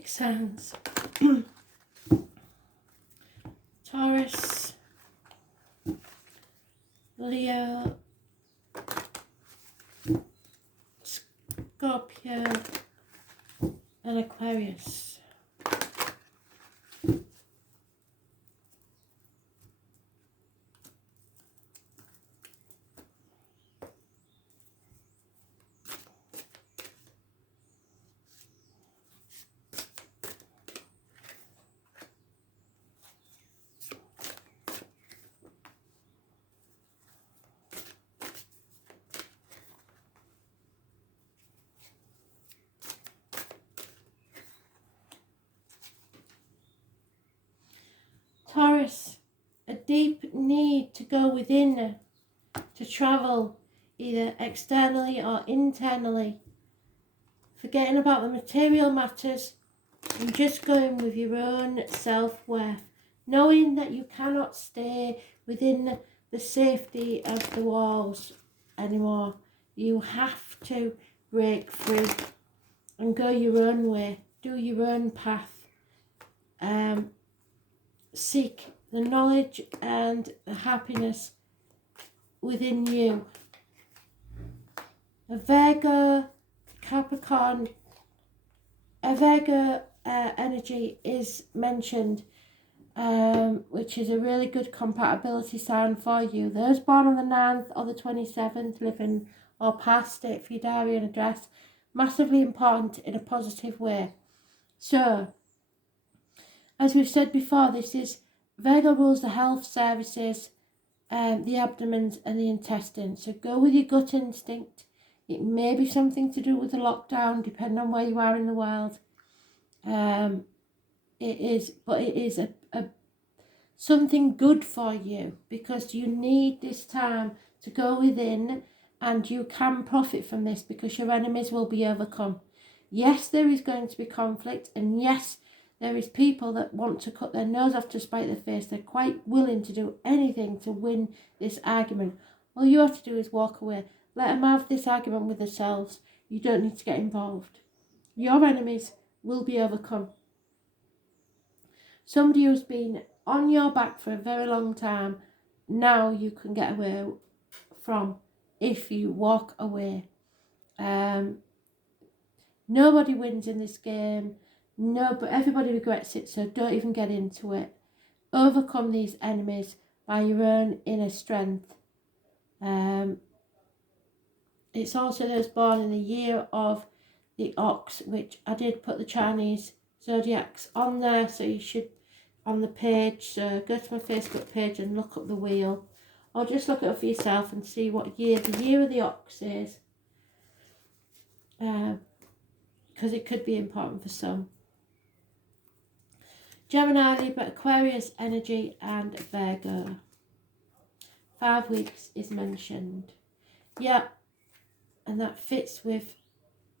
zodiac signs. Taurus, Leo, Scorpio and Aquarius. Taurus, a deep need to go within, to travel either externally or internally, forgetting about the material matters and just going with your own self-worth, knowing that you cannot stay within the safety of the walls anymore. You have to break free and go your own way, do your own path. Seek the knowledge and the happiness within you. A Virgo, Capricorn, a Virgo energy is mentioned, which is a really good compatibility sign for you. Those born on the 9th or the 27th, living or past it for your diary and address, massively important in a positive way. So, as we've said before, this is Virgo rules the health services, the abdomen and the intestines. So go with your gut instinct. It may be something to do with the lockdown, depending on where you are in the world. It is a something good for you, because you need this time to go within, and you can profit from this because your enemies will be overcome. Yes, there is going to be conflict, and yes, there is people that want to cut their nose off to spite their face. They're quite willing to do anything to win this argument. All you have to do is walk away. Let them have this argument with themselves. You don't need to get involved. Your enemies will be overcome. Somebody who's been on your back for a very long time, now you can get away from if you walk away. Nobody wins in this game. No, but everybody regrets it, so don't even get into it. Overcome these enemies by your own inner strength. It's also those born in the year of the ox, which I did put the Chinese zodiacs on there, so you should, on the page, so go to my Facebook page and look up the wheel, or just look it up for yourself and see what year the year of the ox is, because it could be important for some. Gemini, Libra, Aquarius energy and Virgo. 5 weeks is mentioned. Yeah, and that fits with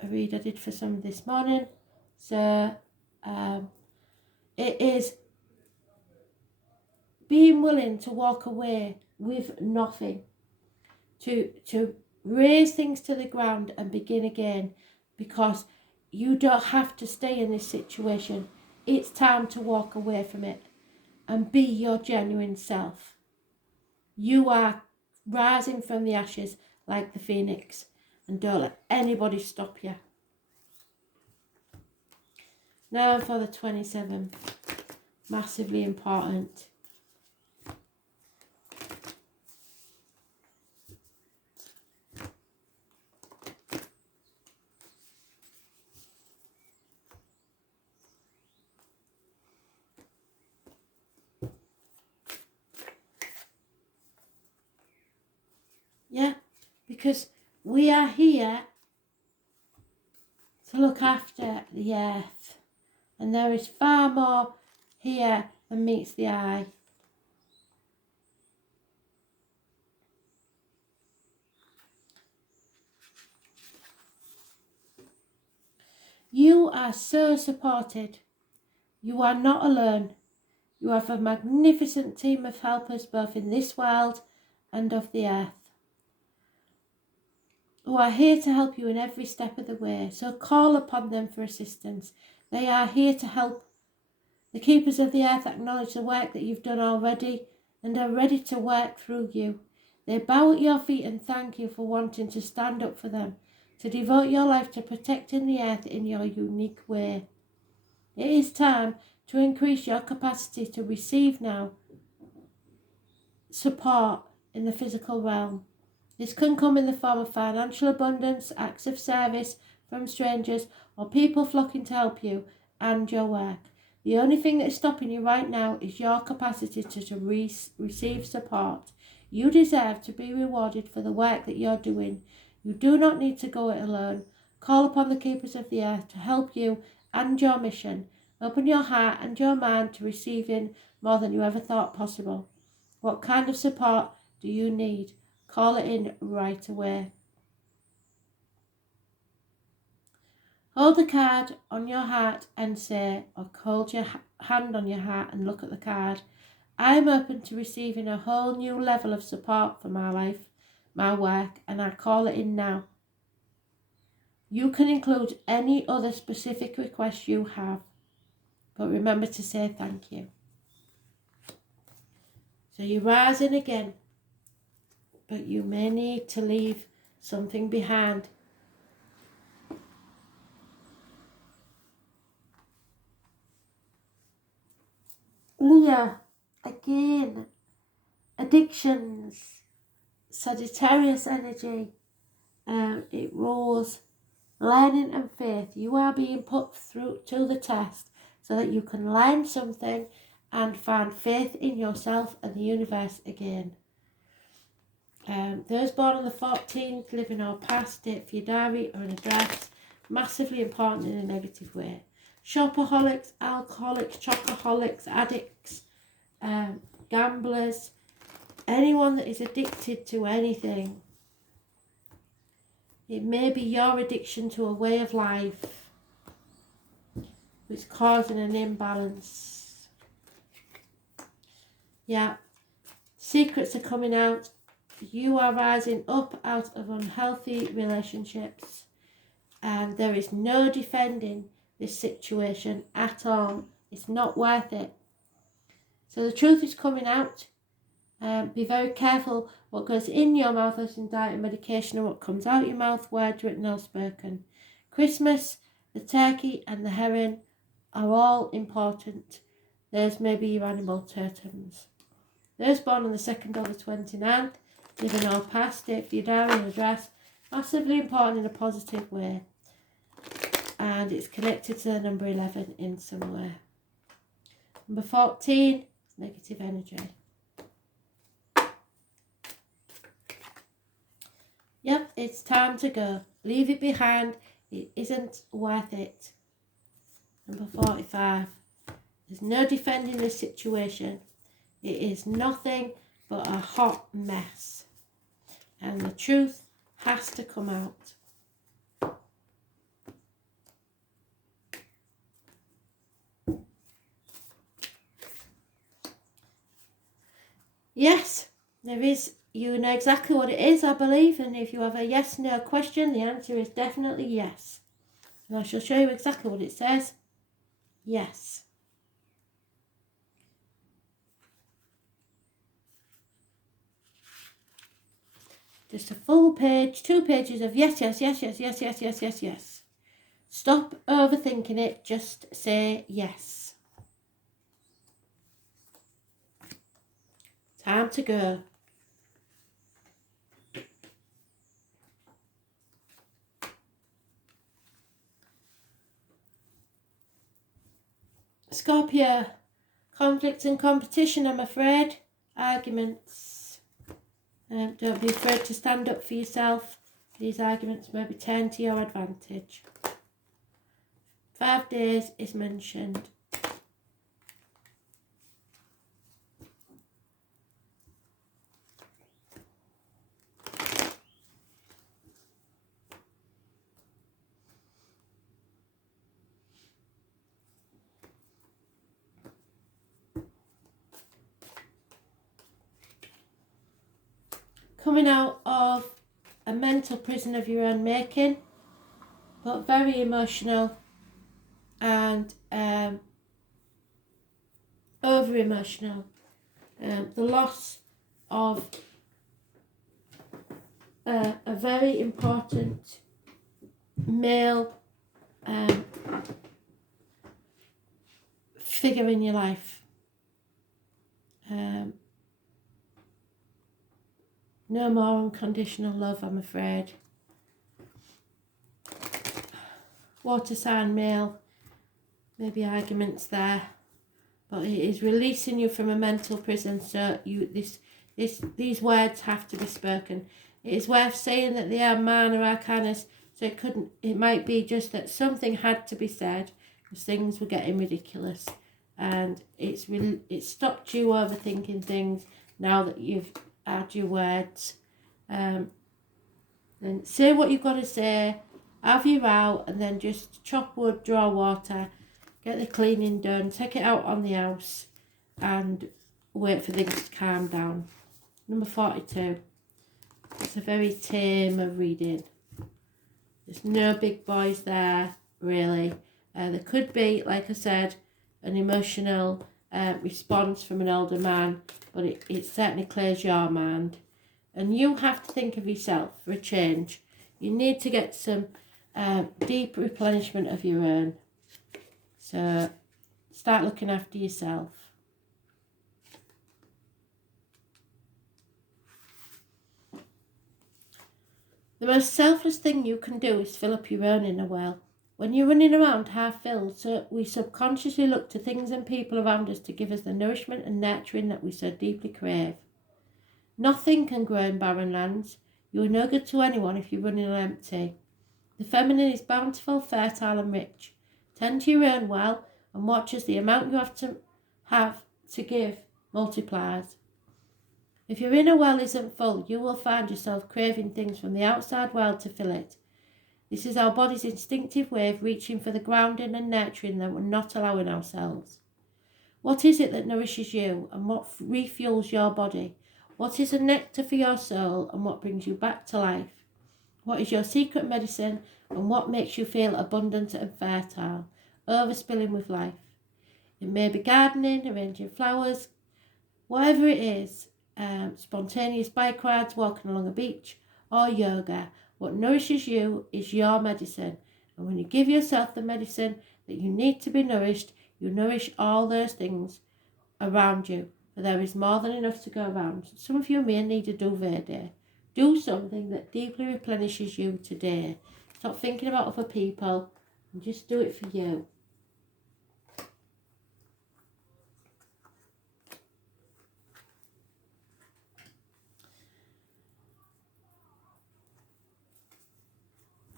a read I did for some this morning. So it is being willing to walk away with nothing, to raise things to the ground and begin again, because you don't have to stay in this situation. It's time to walk away from it and be your genuine self. You are rising from the ashes like the phoenix, and don't let anybody stop you. Now for the 27th, massively important. Yeah, because we are here to look after the earth, and there is far more here than meets the eye. You are so supported. You are not alone. You have a magnificent team of helpers both in this world and of the earth, who are here to help you in every step of the way. So call upon them for assistance. They are here to help. The keepers of the earth acknowledge the work that you've done already and are ready to work through you. They bow at your feet and thank you for wanting to stand up for them, to devote your life to protecting the earth in your unique way. It is time to increase your capacity to receive now support in the physical realm. This can come in the form of financial abundance, acts of service from strangers, or people flocking to help you and your work. The only thing that is stopping you right now is your capacity to receive support. You deserve to be rewarded for the work that you're doing. You do not need to go it alone. Call upon the keepers of the earth to help you and your mission. Open your heart and your mind to receiving more than you ever thought possible. What kind of support do you need? Call it in right away. Hold the card on your heart and say, or hold your hand on your heart and look at the card. I am open to receiving a whole new level of support for my life, my work, and I call it in now. You can include any other specific request you have, but remember to say thank you. So you're rising again, but you may need to leave something behind. Leo, again, addictions, Sagittarius energy, it rules learning and faith. You are being put through to the test so that you can learn something and find faith in yourself and the universe again. Those born on the 14th, living or past, date for your diary or an address, massively important in a negative way. Shopaholics, alcoholics, chocoholics, addicts, gamblers, anyone that is addicted to anything. It may be your addiction to a way of life which is causing an imbalance. Yeah, secrets are coming out. You are rising up out of unhealthy relationships, and there is no defending this situation at all. It's not worth it. So the truth is coming out. Be very careful what goes in your mouth as in diet and medication and what comes out your mouth, words written or spoken. Christmas, the turkey and the heron are all important. Those may be your animal totems. Those born on the 2nd or the 29th, living or past, date for your diary and address, massively important in a positive way. And it's connected to the number 11 in some way. Number 14, negative energy. Yep, it's time to go. Leave it behind. It isn't worth it. Number 45. There's no defending this situation. It is nothing but a hot mess. And the truth has to come out. Yes, there is. You know exactly what it is, I believe, and if you have a yes/no question, the answer is definitely yes. And I shall show you exactly what it says. Yes. Just a full page, 2 pages of yes, yes, yes, yes, yes, yes, yes, yes, yes. Stop overthinking it, just say yes. Time to go. Scorpio, conflict and competition, I'm afraid. Arguments. Don't be afraid to stand up for yourself. These arguments may be turned to your advantage. 5 days is mentioned. Coming out of a mental prison of your own making, but very emotional and over emotional. The loss of a very important male figure in your life. No more unconditional love, I'm afraid. Water sign male, maybe arguments there, but it is releasing you from a mental prison. So these words have to be spoken. It is worth saying that they are man or arcanus, so it might be just that something had to be said because things were getting ridiculous, and it stopped you overthinking things now that you've had your words. Then say what you've got to say, have your out, and then just chop wood, draw water, get the cleaning done, take it out on the house, and wait for things to calm down. Number 42. It's a very tame reading. There's no big boys there, really. There could be, like I said, an emotional response from an older man, but it certainly clears your mind. And you have to think of yourself for a change. You need to get some deep replenishment of your own. So start looking after yourself. The most selfless thing you can do is fill up your own inner well. When you're running around half filled, so we subconsciously look to things and people around us to give us the nourishment and nurturing that we so deeply crave. Nothing can grow in barren lands. You are no good to anyone if you're running on empty. The feminine is bountiful, fertile and rich. Tend to your own well and watch as the amount you have to give multiplies. If your inner well isn't full, you will find yourself craving things from the outside world to fill it. This is our body's instinctive way of reaching for the grounding and nurturing that we're not allowing ourselves. What is it that nourishes you and what refuels your body? What is a nectar for your soul and what brings you back to life? What is your secret medicine and what makes you feel abundant and fertile, overspilling with life? It may be gardening, arranging flowers, whatever it is, spontaneous bike rides, walking along a beach, or yoga. What nourishes you is your medicine. And when you give yourself the medicine that you need to be nourished, you nourish all those things around you. For there is more than enough to go around. Some of you may need a duvet day. Do something that deeply replenishes you today. Stop thinking about other people and just do it for you.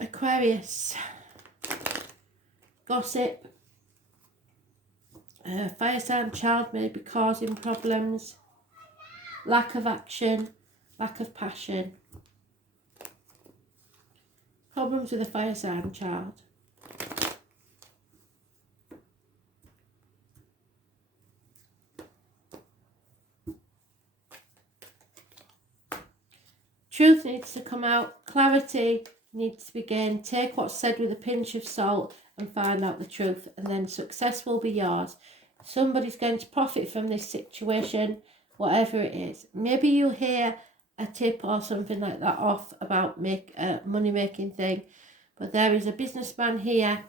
Aquarius. Gossip. Fire sign child may be causing problems. Lack of action. Lack of passion. Problems with a fire sign child. Truth needs to come out. Clarity needs to be gained. Take what's said with a pinch of salt and find out the truth, and then success will be yours. Somebody's going to profit from this situation, whatever it is. Maybe you hear a tip or something like that off about money making thing, but there is a businessman here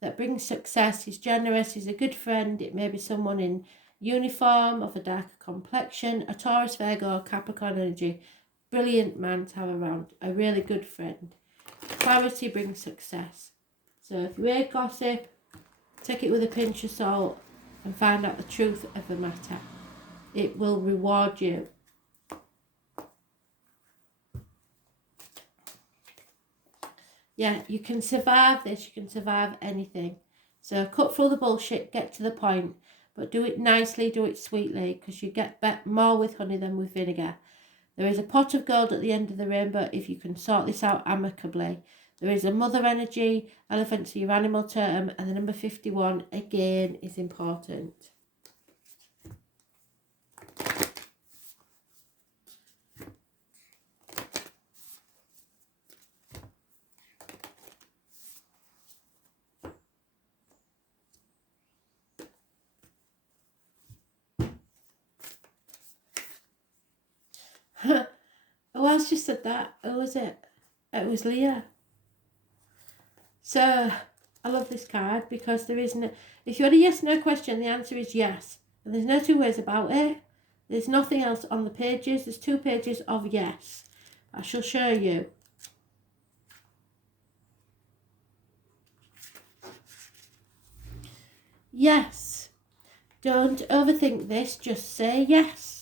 that brings success. He's generous, he's a good friend. It may be someone in uniform, of a darker complexion, a Taurus, Virgo, Capricorn energy. Brilliant man to have around, a really good friend. Clarity brings success. So if you hear gossip, take it with a pinch of salt and find out the truth of the matter. It will reward you. Yeah, you can survive this, you can survive anything. So cut through the bullshit, get to the point, but do it nicely, do it sweetly, because you get more with honey than with vinegar. There is a pot of gold at the end of the rainbow if you can sort this out amicably. There is a mother energy, elephant to your animal totem, and the number 51 again is important. Who else just said that? Who was it? It was Leah. So, I love this card because there is no... If you had a yes-no question, the answer is yes. And there's no two ways about it. There's nothing else on the pages. There's 2 pages of yes. I shall show you. Yes. Don't overthink this. Just say yes.